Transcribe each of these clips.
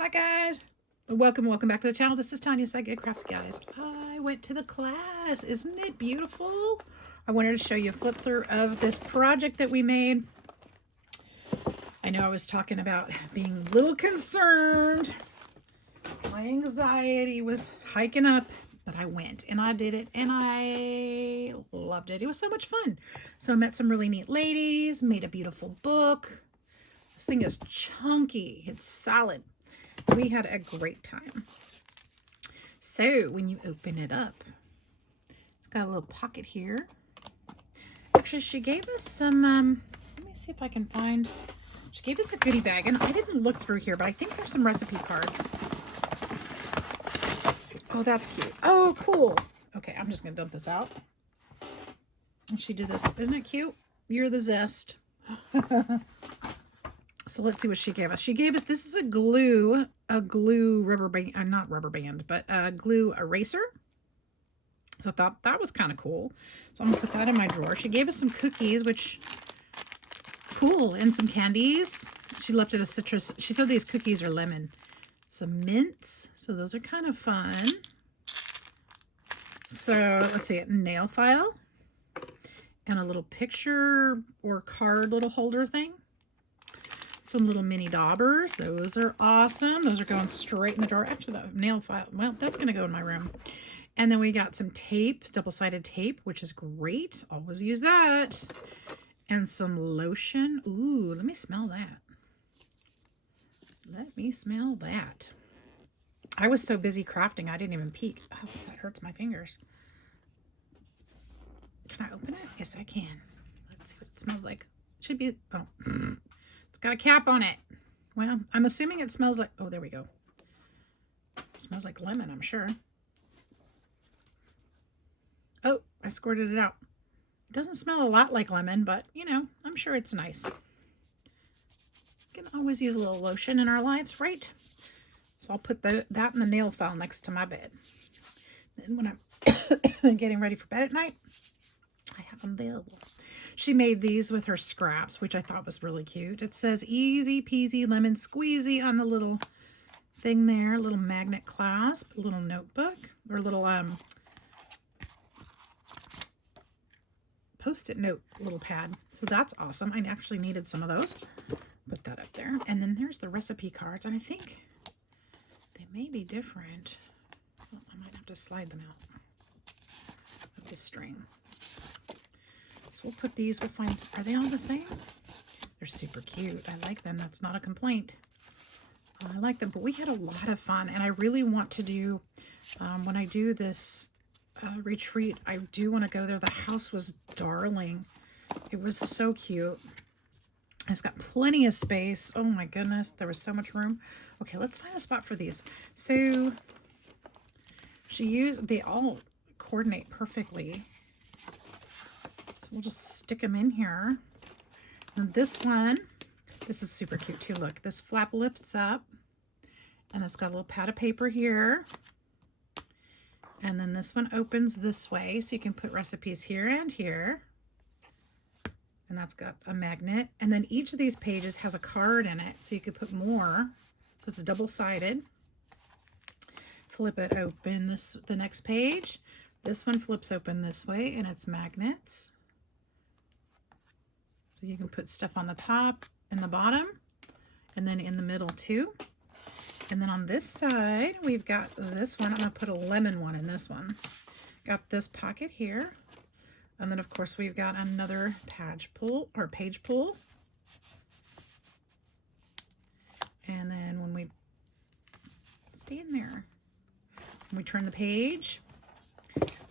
Hi guys, welcome back to the channel. This is Tanya Sidegigcrafts, guys. I went to the class. Isn't it beautiful? I wanted to show you a flip through of this project that we made. I know I was talking about being a little concerned. My anxiety was hiking up, but I went and I did it and I loved it. It was so much fun. So I met some really neat ladies, made a beautiful book. This thing is chunky, it's solid. We had a great time. So when you open it up, it's got a little pocket here. Actually, she gave us some, let me see if I can find, she gave us a goodie bag, and I didn't look through here, but I think there's some recipe cards. Oh, that's cute. Oh, cool. Okay, I'm just going to dump this out. And she did this. Isn't it cute? You're the zest. So let's see what she gave us. She gave us, this is a glue rubber band, not rubber band, but a glue eraser. So I thought that was kind of cool. So I'm gonna put that in my drawer. She gave us some cookies, which, cool, and some candies. She left it a citrus. She said these cookies are lemon. Some mints, so those are kind of fun. So let's see, a nail file and a little picture or card little holder thing. Some little mini daubers. Those are awesome. Those are going straight in the drawer. Actually, the nail file, well, that's going to go in my room. And then we got some tape, double-sided tape, which is great. Always use that. And some lotion. Ooh, let me smell that. Let me smell that. I was so busy crafting, I didn't even peek. Oh, that hurts my fingers. Can I open it? Yes, I can. Let's see what it smells like. It should be, oh. It's got a cap on it. Well, I'm assuming it smells like, oh, there we go. It smells like lemon, I'm sure. Oh, I squirted it out. It doesn't smell a lot like lemon, but, you know, I'm sure it's nice. We can always use a little lotion in our lives, right? So I'll put that in the nail file next to my bed. Then when I'm getting ready for bed at night, I have them available. She made these with her scraps, which I thought was really cute. It says easy peasy lemon squeezy on the little thing there, little magnet clasp, a little notebook, or a little post-it note little pad. So that's awesome. I actually needed some of those. Put that up there. And then there's the recipe cards, and I think they may be different. Well, I might have to slide them out of the string. So we'll put these, we'll find, are they all the same? They're super cute. I like them. That's not a complaint. I like them, but we had a lot of fun, and I really want to do, when I do this retreat, I do want to go there. The house was darling. It was so cute. It's got plenty of space. Oh my goodness, there was so much room. Okay, let's find a spot for these. So they all coordinate perfectly. We'll just stick them in here. And this one, this is super cute too. Look, this flap lifts up and it's got a little pad of paper here. And then this one opens this way, so you can put recipes here and here. And that's got a magnet. And then each of these pages has a card in it, so you could put more. So it's double-sided. Flip it open, the next page. This one flips open this way, and it's magnets. So you can put stuff on the top and the bottom, and then in the middle too. And then on this side, we've got this one. I'm going to put a lemon one in this one. Got this pocket here. And then, of course, we've got another page pull. And then when we stay in there, when we turn the page,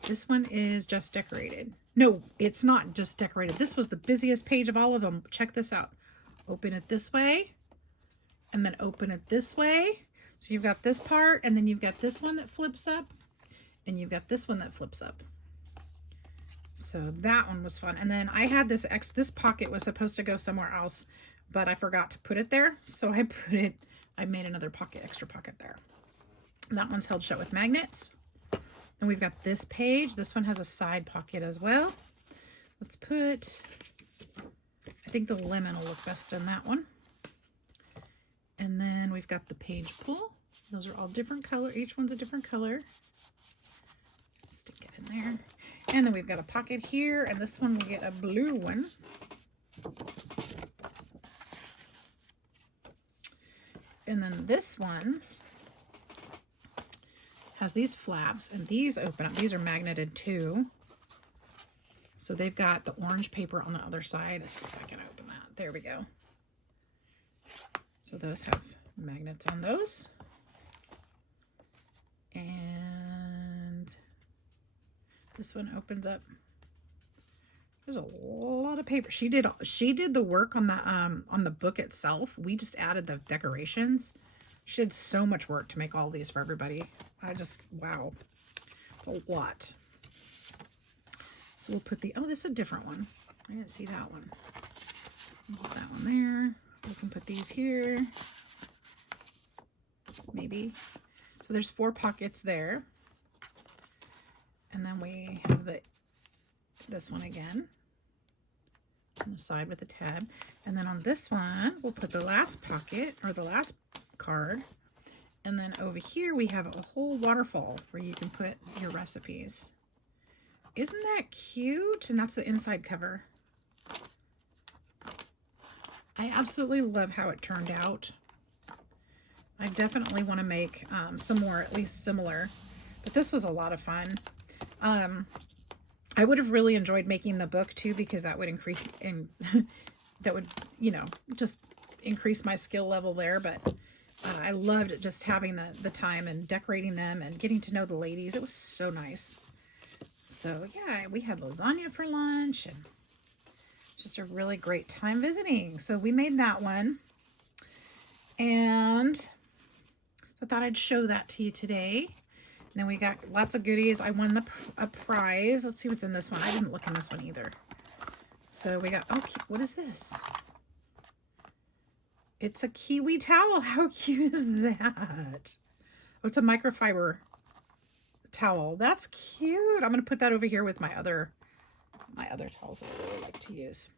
this one is just decorated. No, it's not just decorated. This was the busiest page of all of them. Check this out. Open it this way, and then open it this way. So you've got this part, and then you've got this one that flips up, and you've got this one that flips up. So that one was fun. And then I had this pocket was supposed to go somewhere else, but I forgot to put it there. So I made another extra pocket there. That one's held shut with magnets. And we've got this page. This one has a side pocket as well. Let's put, I think the lemon will look best in that one. And then we've got the page pull. Those are all different color. Each one's a different color. Stick it in there. And then we've got a pocket here, and this one we get a blue one. And then this one has these flaps, and these open up. These are magneted too. So they've got the orange paper on the other side. Let's see if I can open that. There we go. So those have magnets on those. And this one opens up. There's a lot of paper. She did the work on the book itself. We just added the decorations. She did so much work to make all these for everybody. Wow. It's a lot. So we'll put oh, this is a different one. I didn't see that one. Put that one there. We can put these here. Maybe. So there's 4 pockets there. And then we have this one again on the side with the tab. And then on this one, we'll put the last pocket or the last card. And then over here, we have a whole waterfall where you can put your recipes. Isn't that cute? And that's the inside cover. I absolutely love how it turned out. I definitely want to make some more, at least similar. But this was a lot of fun. I would have really enjoyed making the book too, because that would increase that would, just increase my skill level there. But I loved just having the time and decorating them and getting to know the ladies. It was so nice. So yeah, we had lasagna for lunch and just a really great time visiting. So we made that one. And I thought I'd show that to you today. And then we got lots of goodies. I won a prize. Let's see what's in this one. I didn't look in this one either. So we got, what is this? It's a kiwi towel. How cute is that? Oh, it's a microfiber towel. That's cute. I'm going to put that over here with my other towels that I really like to use.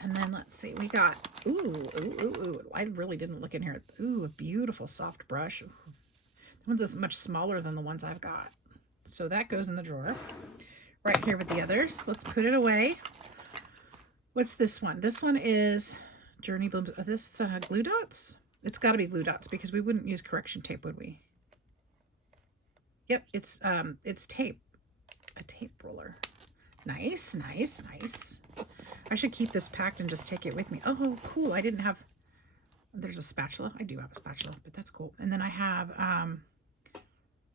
And then let's see, we got, ooh, I really didn't look in here. Ooh, a beautiful soft brush. Ooh. That one's much smaller than the ones I've got. So that goes in the drawer right here with the others. Let's put it away. What's this one? This one is Journey Blooms. This glue dots? It's got to be glue dots because we wouldn't use correction tape, would we? Yep, it's tape. A tape roller. Nice, nice, nice. I should keep this packed and just take it with me. Oh, cool. I didn't have, there's a spatula. I do have a spatula, but that's cool. And then I have,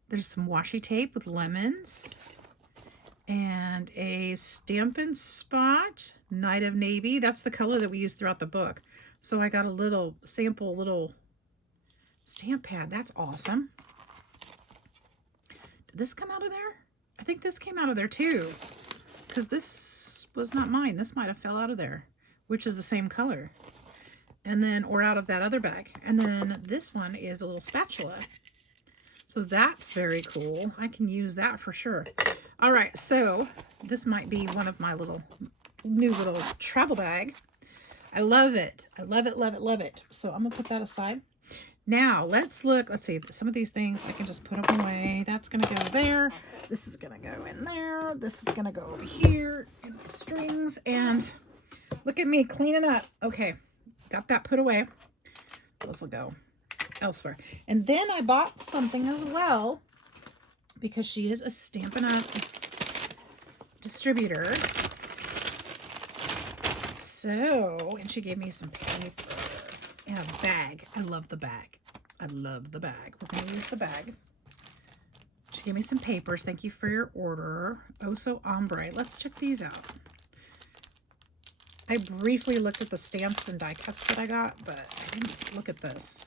there's some washi tape with lemons and a Stampin' Spot Night of Navy. That's the color that we use throughout the book. So I got a little sample, little stamp pad. That's awesome. Did this come out of there? I think this came out of there too, because this was not mine. This might have fell out of there, which is the same color. And then, or out of that other bag. And then this one is a little spatula. So that's very cool. I can use that for sure. All right, so this might be one of my new little travel bag. I love it. I love it, love it, love it. So I'm gonna put that aside. Now let's look. Let's see, some of these things I can just put them away. That's gonna go there. This is gonna go in there. This is gonna go over here in the strings. And look at me cleaning up. Okay, got that put away. This will go elsewhere. And then I bought something as well, because she is a Stampin' Up! Distributor. So, and she gave me some paper and a bag. I love the bag. I love the bag. We're going to use the bag. She gave me some papers. Thank you for your order. Oh, so ombre. Let's check these out. I briefly looked at the stamps and die cuts that I got, but I didn't look at this.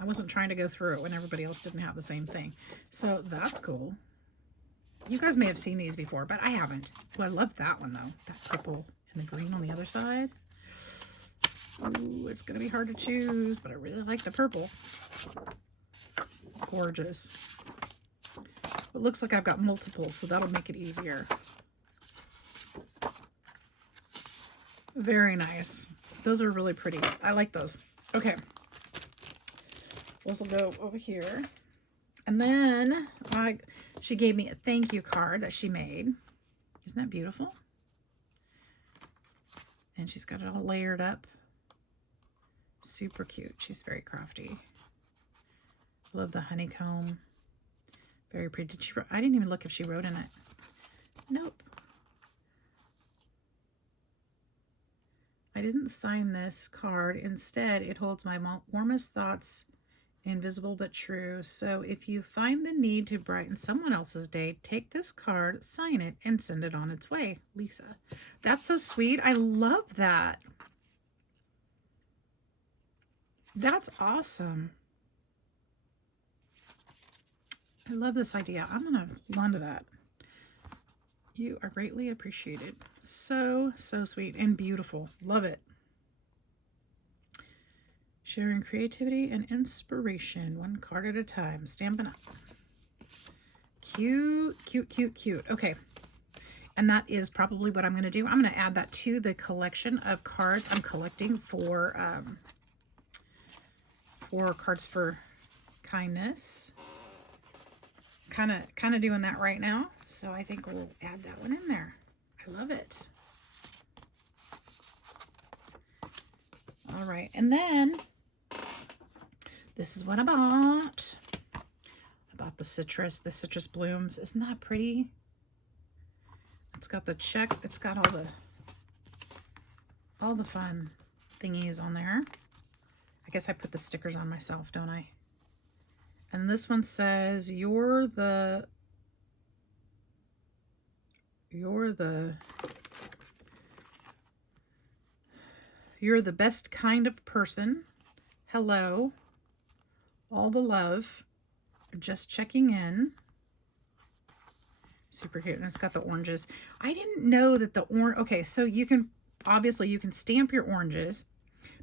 I wasn't trying to go through it when everybody else didn't have the same thing. So that's cool. You guys may have seen these before, but I haven't. Oh, I love that one though. That purple and the green on the other side. Ooh, it's going to be hard to choose, but I really like the purple. Gorgeous. It looks like I've got multiples, so that'll make it easier. Very nice. Those are really pretty. I like those. Okay. Those will go over here. And then she gave me a thank you card that she made. Isn't that beautiful? And she's got it all layered up. Super cute. She's very crafty. Love the honeycomb. Very pretty. Did she? I didn't even look if she wrote in it. Nope. I didn't sign this card. Instead, it holds my warmest thoughts, invisible but true. So if you find the need to brighten someone else's day, take this card, sign it, and send it on its way. Lisa. That's so sweet. I love that. That's awesome. I love this idea. I'm going to hold on to that. You are greatly appreciated. So, so sweet and beautiful. Love it. Sharing creativity and inspiration, one card at a time. Stampin' Up. Cute, cute, cute, cute. Okay. And that is probably what I'm going to do. I'm going to add that to the collection of cards I'm collecting for Cards for Kindness. Kind of doing that right now. So I think we'll add that one in there. I love it. All right. And then this is what I bought. I bought the citrus blooms. Isn't that pretty? It's got the checks. It's got all the fun thingies on there. I guess I put the stickers on myself, don't I? And this one says, you're the best kind of person. Hello. All the love. Just checking in. Super cute. And it's got the oranges. I didn't know that the orange, okay, so you can, obviously you can stamp your oranges,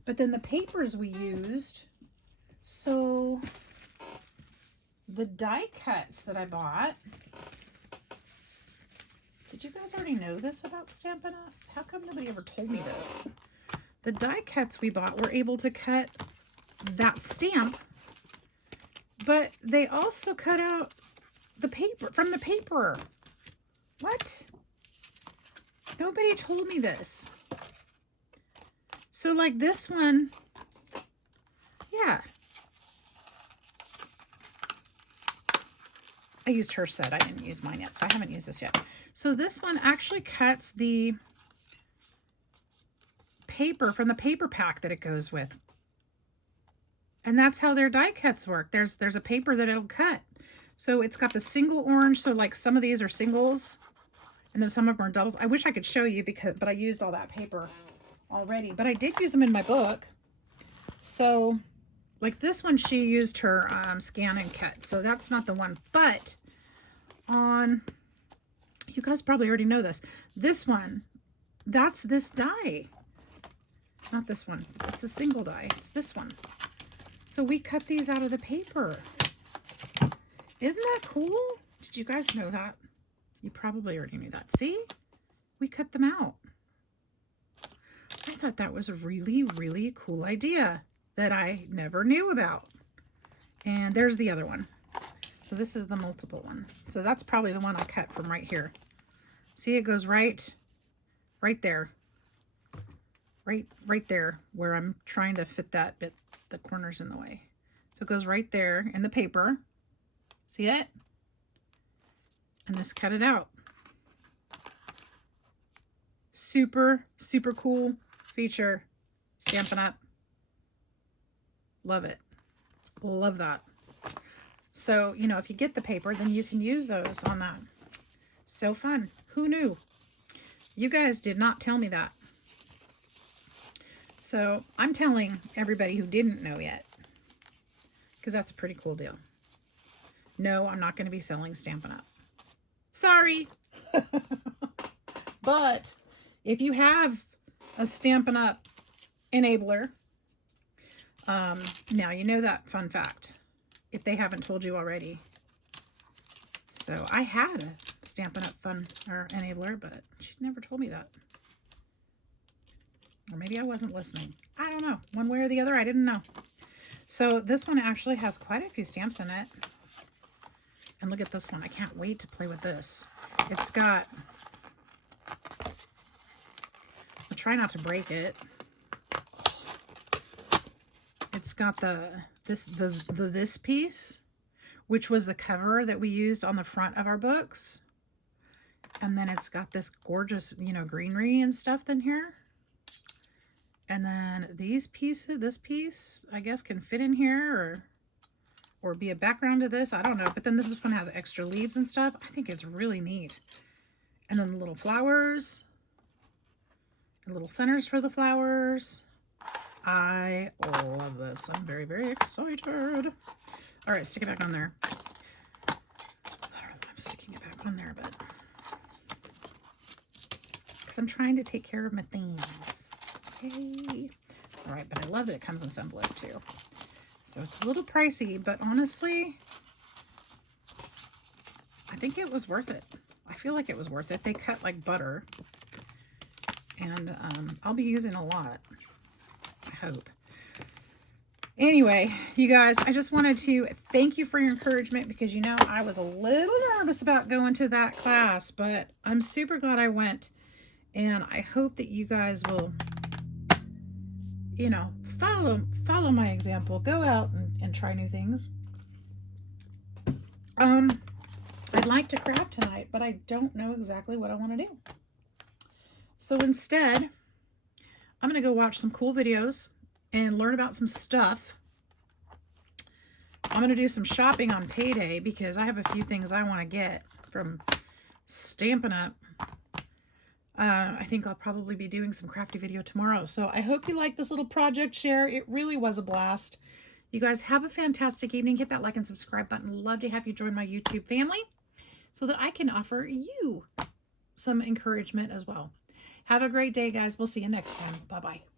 but then the papers we used, so the die cuts that I bought, did you guys already know this about Stampin' Up? How come nobody ever told me this? The die cuts we bought were able to cut that stamp, but they also cut out the paper from the paper. What? Nobody told me this. So like this one, yeah. I used her set. I didn't use mine yet, so I haven't used this yet. So this one actually cuts the paper from the paper pack that it goes with. And that's how their die cuts work. There's a paper that it'll cut. So it's got the single orange. So like some of these are singles and then some of them are doubles. I wish I could show you but I used all that paper already, but I did use them in my book. So like this one, she used her scan and cut. So that's not the one, but you guys probably already know this. This one, that's this die. Not this one. It's a single die. It's this one. So we cut these out of the paper. Isn't that cool? Did you guys know that? You probably already knew that. See? We cut them out. I thought that was a really, really cool idea that I never knew about. And there's the other one. So this is the multiple one. So that's probably the one I cut from right here. See, it goes right there. Right there where I'm trying to fit that bit, the corners in the way. So it goes right there in the paper. See it? And just cut it out. Super, super cool feature. Stampin' Up. Love it. Love that. So, you know, if you get the paper, then you can use those on that. So fun. Who knew? You guys did not tell me that. So I'm telling everybody who didn't know yet, because that's a pretty cool deal. No, I'm not going to be selling Stampin' Up. Sorry. But if you have a Stampin' Up enabler, now you know that fun fact, if they haven't told you already. So I had a Stampin' Up enabler, but she never told me that. Or maybe I wasn't listening. I don't know. One way or the other, I didn't know. So this one actually has quite a few stamps in it. And look at this one. I can't wait to play with this. It's got... I'll try not to break it. It's got this piece, which was the cover that we used on the front of our books. And then it's got this gorgeous, you know, greenery and stuff in here. And then these pieces, this piece, I guess can fit in here or be a background to this. I don't know. But then this one has extra leaves and stuff. I think it's really neat. And then the little flowers. And little centers for the flowers. I love this. I'm very, very excited. All right, stick it back on there. I don't know why I'm sticking it back on there, but because I'm trying to take care of my things. Okay. All right, but I love that it comes in this envelope too. So it's a little pricey, but honestly, I think it was worth it. I feel like it was worth it. They cut like butter, and I'll be using a lot. I hope. Anyway, you guys, I just wanted to thank you for your encouragement because, you know, I was a little nervous about going to that class, but I'm super glad I went. And I hope that you guys will, you know, follow my example. Go out and try new things. I'd like to craft tonight, but I don't know exactly what I want to do. So instead, I'm going to go watch some cool videos and learn about some stuff. I'm going to do some shopping on payday because I have a few things I want to get from Stampin' Up. I think I'll probably be doing some crafty video tomorrow. So I hope you like this little project share. It really was a blast. You guys have a fantastic evening. Hit that like and subscribe button. Love to have you join my YouTube family so that I can offer you some encouragement as well. Have a great day, guys. We'll see you next time. Bye-bye.